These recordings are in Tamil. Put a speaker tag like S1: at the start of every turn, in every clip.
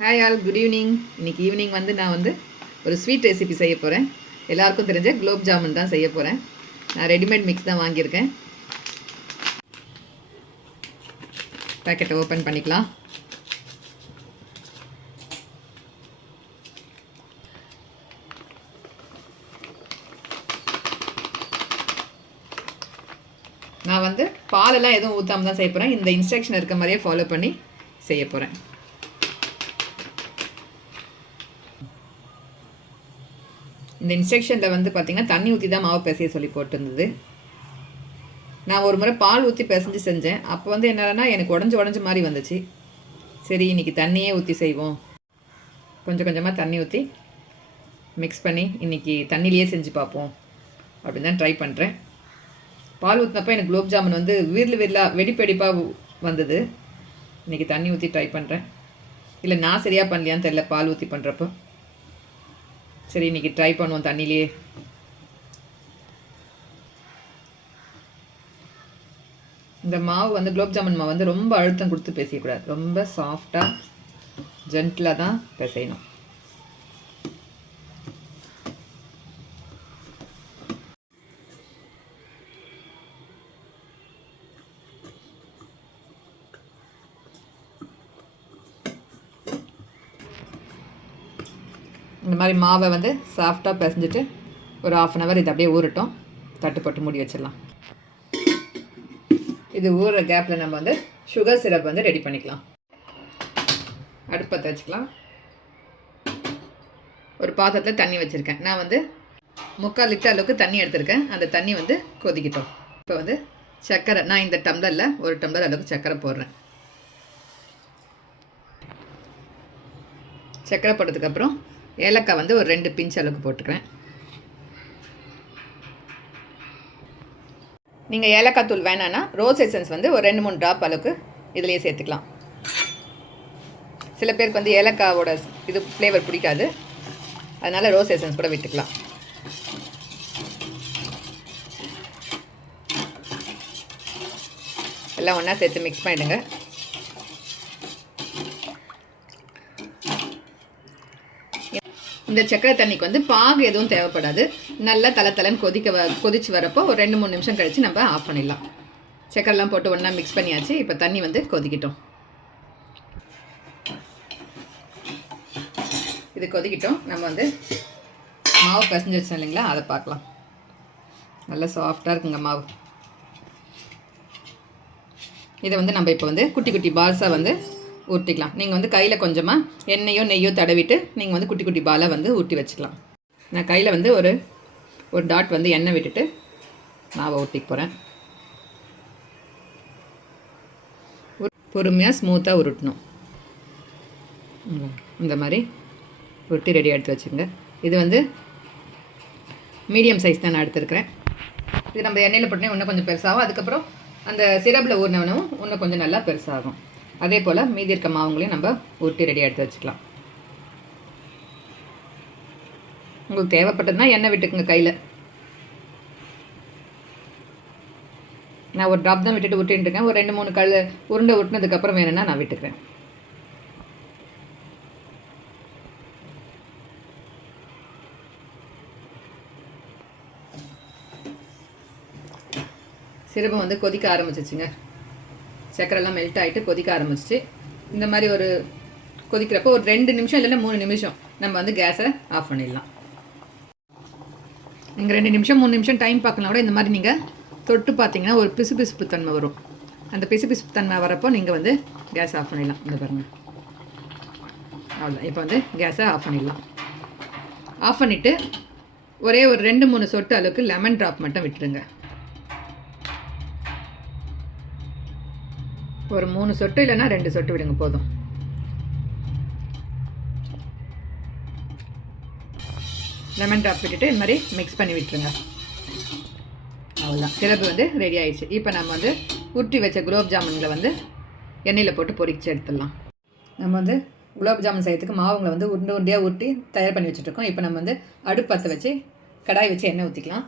S1: ஹாய் ஆல் குட் ஈவினிங் இன்னைக்கு ஈவினிங் வந்து நான் வந்து ஒரு ஸ்வீட் ரெசிபி செய்ய போகிறேன் எல்லாருக்கும் தெரிஞ்ச குலோப் ஜாமுன் தான் செய்ய போகிறேன் நான் ரெடிமேட் மிக்ஸ் தான் வாங்கியிருக்கேன். பேக்கெட்டை ஓப்பன் பண்ணிக்கலாம். நான் வந்து பாலெல்லாம் எதுவும் ஊற்றாம தான் செய்ய போகிறேன் இந்த இன்ஸ்ட்ரக்ஷன் இருக்க மாதிரியே ஃபாலோ பண்ணி செய்ய போகிறேன் இந்த இன்ஸ்ட்ரக்ஷனில் வந்து பார்த்திங்கன்னா தண்ணி ஊற்றி தான் மாவு பிசைய சொல்லி போட்டிருந்தது. நான் ஒரு முறை பால் ஊற்றி பிசைஞ்சு செஞ்சேன். அப்போ வந்து என்னன்னா எனக்கு உடஞ்சி உடஞ்ச மாதிரி வந்துச்சு. சரி இன்றைக்கி தண்ணியே ஊற்றி செய்வோம். கொஞ்சம் கொஞ்சமாக தண்ணி ஊற்றி மிக்ஸ் பண்ணி இன்றைக்கி தண்ணியிலேயே செஞ்சு பார்ப்போம். அப்படின்னு தான் ட்ரை பண்ணுறேன் பால் ஊற்றினப்போ எனக்கு குலோப் ஜாமுன் வந்து வீரில் வீரலாக வெடிப்பெடிப்பாக வந்தது. இன்றைக்கி தண்ணி ஊற்றி ட்ரை பண்ணுறேன் இல்லை நான் சரியாக பண்ணலையான்னு தெரில பால் ஊற்றி பண்ணுறப்போ சரி இன்றைக்கி ட்ரை பண்ணுவோம் தண்ணியிலேயே இந்த மாவு வந்து குலோப் ஜாமுன் மாவு வந்து ரொம்ப அழுத்தம் கொடுத்து பேசிக்கூடாது. ரொம்ப சாஃப்டாக ஜென்டிலாக தான் பிசையணும் இந்த மாதிரி மாவை வந்து சாஃப்டாக பிசைஞ்சிட்டு ஒரு ஆஃப் அன் ஹவர் இது அப்படியே ஊறட்டும். தட்டு போட்டு மூடி வச்சிடலாம். இது ஊற கேப்பில் நம்ம வந்து சுகர் சிரப் வந்து ரெடி பண்ணிக்கலாம். அடுப்பத்தை வச்சுக்கலாம். ஒரு பாத்திரத்தில் தண்ணி வச்சுருக்கேன். நான் வந்து முக்கால் லிட்டர் அளவுக்கு தண்ணி எடுத்திருக்கேன். அந்த தண்ணி வந்து கொதிக்கிட்டோம். இப்போ வந்து சர்க்கரை நான் இந்த டம்ளரில் ஒரு டம்ளர் அளவுக்கு சர்க்கரை போடுறேன். சர்க்கரை போட்டதுக்கப்புறம் ஏலக்காய் வந்து ஒரு ரெண்டு பிஞ்ச் அளவுக்கு போட்டுக்கிறேன். நீங்கள் ஏலக்காய் தூள் வேணான்னா ரோஸ் எசன்ஸ் வந்து ஒரு ரெண்டு மூணு ட்ராப் அளவுக்கு இதுலேயே சேர்த்துக்கலாம். சில பேருக்கு வந்து ஏலக்காவோட இது ஃப்ளேவர் பிடிக்காது. அதனால் ரோஸ் எசன்ஸ் கூட விட்டுக்கலாம். எல்லாம் ஒன்றா சேர்த்து மிக்ஸ் பண்ணிவிடுங்க இந்த சக்கரை தண்ணிக்கு வந்து பாகு எதுவும் தேவைப்படாது. நல்லா தலை தலைன்னு கொதிக்க வ கொதிச்சு வரப்போ ஒரு ரெண்டு மூணு நிமிஷம் கழித்து நம்ம ஆஃப் பண்ணிடலாம். சக்கரெலாம் போட்டு ஒன்றா மிக்ஸ் பண்ணியாச்சு. இப்போ தண்ணி வந்து கொதிக்கிட்டோம். இது கொதிக்கிட்டோம். நம்ம வந்து மாவு பசஞ்சு வச்சோம் இல்லைங்களா? அதை பார்க்கலாம். நல்லா சாஃப்டாக இருக்குங்க மாவு. இதை வந்து நம்ம இப்போ வந்து குட்டி குட்டி பால்ஸாக வந்து ஊற்றிக்கலாம் நீங்கள் வந்து கையில் கொஞ்சமாக எண்ணெயோ நெய்யோ தடவிட்டு நீங்கள் வந்து குட்டி குட்டி பாலாக வந்து ஊற்றி வச்சுக்கலாம். நான் கையில் வந்து ஒரு ஒரு டாட் வந்து எண்ணெய் விட்டுட்டு மாவை ஊற்றிக்க போகிறேன் பொறுமையாக ஸ்மூத்தாக உருட்டணும். இந்த மாதிரி உருட்டி ரெடி எடுத்து வச்சுங்க இது வந்து மீடியம் சைஸ் தான் நான் எடுத்துருக்கிறேன். இது நம்ம எண்ணெயில் போட்டோன்னே இன்னும் கொஞ்சம் பெருசாகும். அதுக்கப்புறம் அந்த சிரப்பில் ஊறினவனும் இன்னும் கொஞ்சம் நல்லா பெருசாகும். அதே போல் மீதி இருக்க மாவுங்களையும் நம்ம உருட்டி ரெடி எடுத்து வச்சுக்கலாம். உங்களுக்கு தேவைப்பட்டதுன்னா எண்ணெய் விட்டுக்குங்க கையில். நான் ஒரு ட்ராப் தான் விட்டுட்டு விட்டுருக்கேன் ஒரு ரெண்டு மூணு கல் உருண்டை விட்டுனதுக்கப்புறம் வேணும்னா நான் விட்டுக்கிறேன். சிரபம் வந்து கொதிக்க ஆரம்பிச்சிச்சுங்க. சக்கரெல்லாம் மெல்ட் ஆகிட்டு கொதிக்க ஆரம்பிச்சிச்சு. இந்த மாதிரி ஒரு கொதிக்கிறப்போ ஒரு ரெண்டு நிமிஷம் இல்லைன்னா மூணு நிமிஷம் நம்ம வந்து கேஸை ஆஃப் பண்ணிடலாம். நீங்கள் ரெண்டு நிமிஷம் மூணு நிமிஷம் டைம் பார்க்கலாம் கூட இந்த மாதிரி நீங்கள் தொட்டு பார்த்தீங்கன்னா ஒரு பிசு பிசுப்பு தன்மை வரும். அந்த பிசு பிசுப்பு தன்மை வரப்போ நீங்கள் வந்து கேஸ் ஆஃப் பண்ணிடலாம். இந்த பாருங்கள் அவ்வளோ இப்போ வந்து கேஸை ஆஃப் பண்ணிடலாம். ஆஃப் பண்ணிவிட்டு ஒரே ஒரு ரெண்டு மூணு சொட்டு அளவுக்கு லெமன் ட்ராப் மட்டும் விட்டுருங்க ஒரு மூணு சொட்டு இல்லைன்னா ரெண்டு சொட்டு விடுங்க போதும். லெமன் ட்ராப் விட்டுட்டு இந்த மாதிரி மிக்ஸ் பண்ணி விட்டுருங்க. அவ்வளோதான் சிறப்பு வந்து ரெடி ஆயிடுச்சு. இப்போ நம்ம வந்து உருட்டி வச்ச குலோப் ஜாமுன்களை வந்து எண்ணெயில் போட்டு பொறிச்சு எடுத்துடலாம். நம்ம வந்து குலோப் ஜாமுன் செய்யறதுக்கு மாவுங்களை வந்து உருண்டை உருண்டையாக உருட்டி தயார் பண்ணி வச்சுட்ருக்கோம் இப்போ நம்ம வந்து அடுப்பத்தை வச்சு கடாய் வச்சு எண்ணெய் ஊற்றிக்கலாம்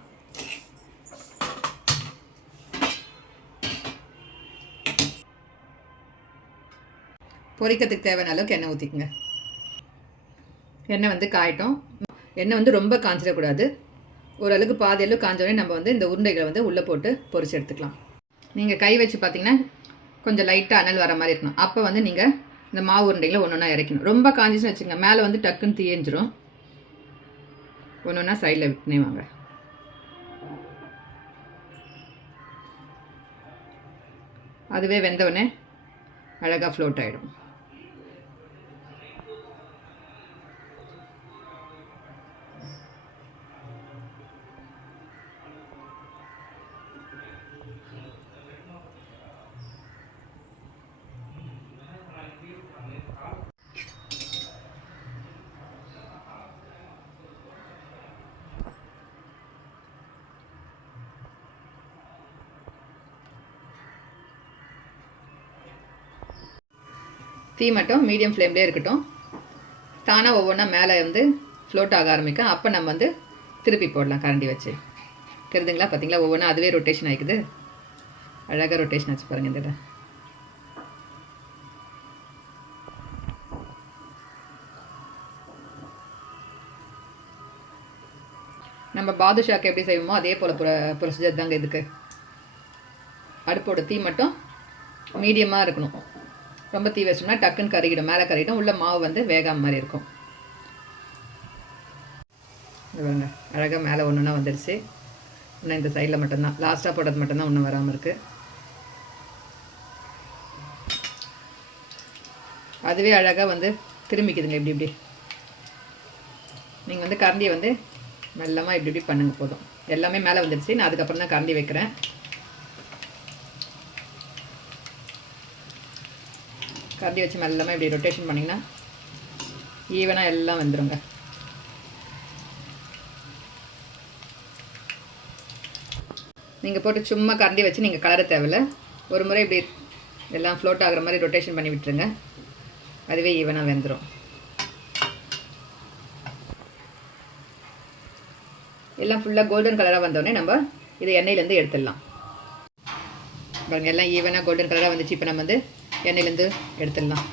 S1: பொரிக்கிறதுக்கு தேவையான அளவுக்கு எண்ணெய் ஊற்றிக்குங்க எண்ணெய் வந்து காயட்டும். எண்ணெய் வந்து ரொம்ப காஞ்சிடக்கூடாது. ஓரளவுக்கு பாதி காஞ்சோடனே நம்ம வந்து இந்த உருண்டைகளை வந்து உள்ளே போட்டு பொறிச்சு எடுத்துக்கலாம். நீங்கள் கை வச்சு பார்த்தீங்கன்னா கொஞ்சம் லைட்டாக அனல் வர மாதிரி இருக்கணும். அப்போ வந்து நீங்கள் இந்த மாவு உருண்டைகளை ஒன்று ஒன்றா இறக்கணும். ரொம்ப காஞ்சிச்சுன்னு வச்சுங்க மேலே வந்து டக்குன்னு தீயஞ்சிரும். ஒன்று ஒன்றா சைடில் விட்டுனே வாங்க அதுவே வெந்தவுடனே அழகாக ஃப்ளோட் ஆகிடும் தீ மட்டும் மீடியம் ஃப்ளேம்லேயே இருக்கட்டும். தானாக ஒவ்வொன்றா மேலே வந்து ஃப்ளோட் ஆக ஆரம்பிக்கும். அப்போ நம்ம வந்து திருப்பி போடலாம் கரண்டி வச்சு. தெரியுதுங்களா பார்த்தீங்களா ஒவ்வொன்றா அதுவே ரொட்டேஷன் ஆகிக்குது அழகாக ரொட்டேஷன் ஆச்சு பாருங்கள் இந்த இடம் நம்ம பாதுஷாக்கு எப்படி செய்வோமோ அதே போல் ப்ரொ ப்ரொசீஜர் தாங்க இதுக்கு. அடுப்போட தீ மட்டும் மீடியமாக இருக்கணும். ரொம்ப தீ வச்சோம்னா டக்குன்னு கருகிடும். மேலே கருகிடும் உள்ள மாவு வந்து வேகாம மாதிரி இருக்கும். பாருங்க அழகாக மேலே ஒன்று ஒன்றா வந்துடுச்சு இன்னும் இந்த சைடில் மட்டும்தான். லாஸ்ட்டாக போட்டது மட்டும்தான் ஒன்றும் வராமல் இருக்குது அதுவே அழகாக வந்து திரும்பிக்குதுங்க இப்படி இப்படி. நீங்கள் வந்து கரண்டியை வந்து மெல்லமாக இப்படி இப்படி பண்ணுங்க போதும். எல்லாமே மேலே வந்துடுச்சு நான் அதுக்கப்புறம் தான் கரண்டி வைக்கிறேன். கரண்டி வச்சு மெல்லமாக இப்படி ரொட்டேஷன் பண்ணிங்கன்னா ஈவனாக எல்லாம் வந்துருங்க. நீங்கள் போட்டு சும்மா கரண்டி வச்சு நீங்கள் கலர தேவையில்ல. ஒரு முறை இப்படி எல்லாம் ஃப்ளோட் ஆகிற மாதிரி ரொட்டேஷன் பண்ணி விட்டுருங்க. அதுவே ஈவனாக வெந்துடும் எல்லாம் ஃபுல்லாக கோல்டன் கலராக வந்தோடனே நம்ம இதை எண்ணெயிலேருந்து எடுத்துடலாம். பாருங்கள் எல்லாம் ஈவனாக கோல்டன் கலராக வந்துச்சு. இப்போ நம்ம வந்து எண்ணெயிலேருந்து எடுத்துடலாம்.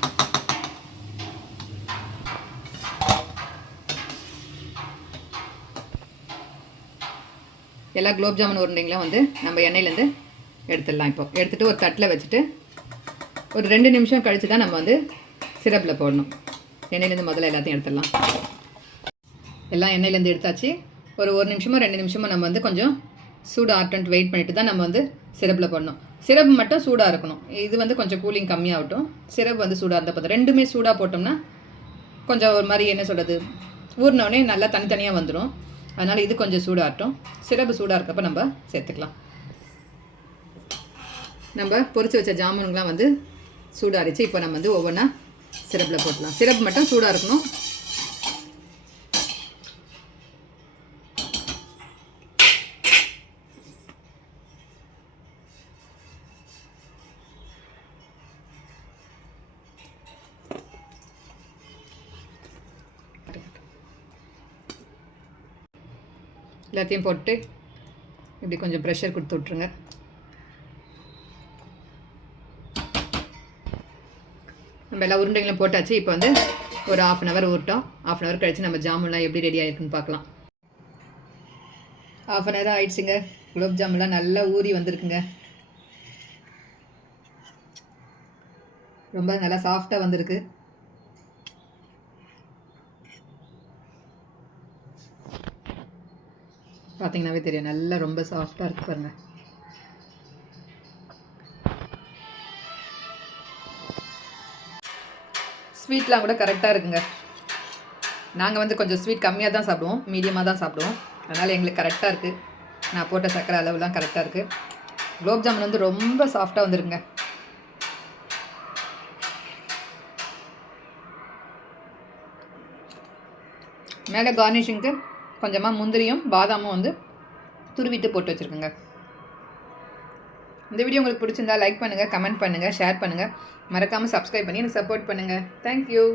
S1: எல்லா குலோப் ஜாமுன் உருண்டைங்களும் வந்து நம்ம எண்ணெயிலேருந்து எடுத்துடலாம் இப்போ. எடுத்துகிட்டு ஒரு தட்டில் வச்சுட்டு ஒரு ரெண்டு நிமிஷம் கழித்து தான் நம்ம வந்து சிரப்பில் போடணும். எண்ணெயிலேருந்து முதல்ல எல்லாத்தையும் எடுத்துடலாம். எல்லாம் எண்ணெயிலேருந்து எடுத்தாச்சு. ஒரு ஒரு நிமிஷமோ ரெண்டு நிமிஷமோ நம்ம வந்து கொஞ்சம் சூடு ஆர்டன்ட் வெயிட் பண்ணிட்டு தான் நம்ம வந்து சிரப்பில் போடணும். சிரப் மட்டும் சூடாக இருக்கணும். இது வந்து கொஞ்சம் கூலிங் கம்மியாகட்டும். சிரப் வந்து சூடாக இருந்தால் போதும். ரெண்டுமே சூடாக போட்டோம்னா கொஞ்சம் ஒரு மாதிரி என்ன சொல்கிறது ஊறினோடனே நல்லா தனித்தனியாக வந்துடும் அதனால் இது கொஞ்சம் சூடாகட்டும். சிரப்பு சூடாக இருக்கப்ப நம்ம சேர்த்துக்கலாம். நம்ம பொரிச்சு வச்ச ஜாமுனுங்களாம் வந்து சூடாகிடுச்சு இப்போ நம்ம வந்து ஒவ்வொன்றா சிரப்பில் போட்டலாம் சிரப் மட்டும் சூடாக இருக்கணும். எல்லாத்தையும் போட்டு இப்படி கொஞ்சம் ப்ரெஷர் கொடுத்து விட்ருங்க நம்ம எல்லா உருண்டைகளும் போட்டாச்சு. இப்போ வந்து ஒரு ஆஃப் அன் ஹவர் ஊட்டோம் ஆஃப் அன் ஹவர் கழிச்சு நம்ம ஜாமுன்லாம் எப்படி ரெடி ஆகிருக்குன்னு பார்க்கலாம். ஆஃப் அன் ஹவர் ஆயிடுச்சுங்க. குலோப் ஜாமுன்லாம் நல்லா ஊறி வந்திருக்குங்க. ரொம்ப நல்லா சாஃப்டாக வந்திருக்கு. பார்த்தீங்கன்னாவே தெரியும். நல்லா ரொம்ப சாஃப்டாக இருக்கு பாருங்க. ஸ்வீட்லாம் கூட கரெக்டாக இருக்குங்க. நாங்கள் வந்து கொஞ்சம் ஸ்வீட் கம்மியாக தான் சாப்பிடுவோம். மீடியமாக தான் சாப்பிடுவோம். அதனால் எங்களுக்கு கரெக்டாக இருக்குது நான் போட்ட சக்கரை அளவுலாம் கரெக்டாக இருக்குது குலோப் ஜாமுன் வந்து ரொம்ப சாஃப்டாக வந்துருங்க. மேலே கார்னிஷிங்க்கு கொஞ்சமாக முந்திரியும் பாதாமும் வந்து துருவிட்டு போட்டு வச்சுருக்குங்க. இந்த வீடியோ உங்களுக்கு பிடிச்சிருந்தா லைக் பண்ணுங்கள் கமெண்ட் பண்ணுங்கள் ஷேர் பண்ணுங்கள் மறக்காமல் சப்ஸ்கிரைப் பண்ணி எனக்கு சப்போர்ட் பண்ணுங்கள் தேங்க்யூ